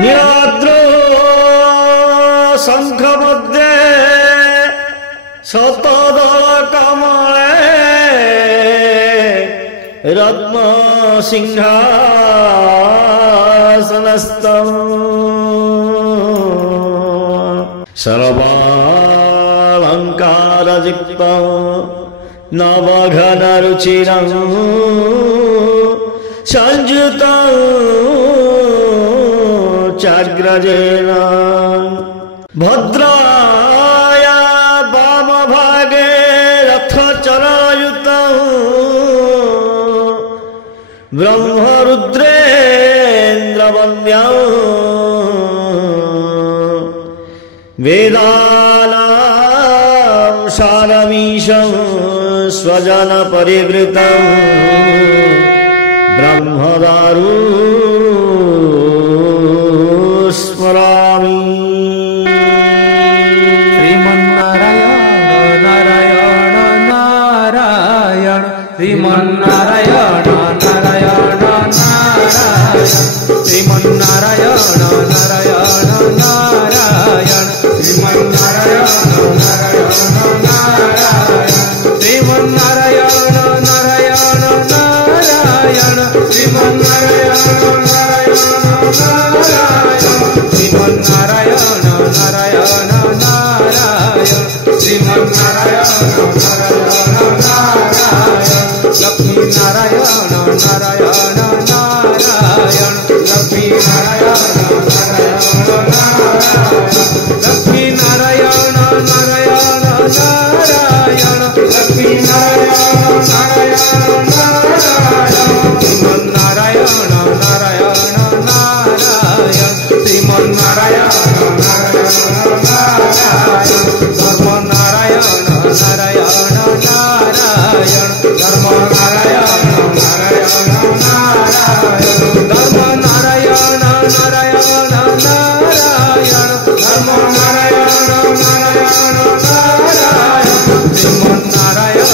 नीलाद्रो शंख मध्ये शतदल कमले रत्न सिंहासनस्थं सर्वालंकारयुक्तं नवघनरुचिरं संयुतं चाग्रजेन भद्राया वामभागे रथचरायुतं ब्रह्मरुद्रेन्द्रवन्द्यं वेदानां सारमीशं स्वजनपरिवृतं ब्रह्मदारु स्मरामि। श्रीमन्नारायण नारायण नारायण श्रीमन्नारायण नारायण नारायण श्रीमन्नारायण नारायण नारायण श्रीमन्नारायण नारायण नारायण श्रीमन्नारायण नारायण नारायण श्रीमन्नारायण नारायण नारायण श्रीमन्नारायण नारायण नारायण श्रीमन्नारायण नारायण नारायण लक्ष्मी नारायण नारायण नारायण लक्ष्मी नारायण नारायण नारायण लक्ष्मी नारायण नारायण नारायण लक्ष्मी नारायण नारायण नारायण श्रीमन्नारायण नारायण नारायण श्रीमन्नारायण नारायण नारायण धर्म नारायण नारायण नारायण धर्म नारायण नारायण नारायण धर्म नारायण नारायण नारायण धर्म नारायण नारायण नारायण श्रीमन्नारायण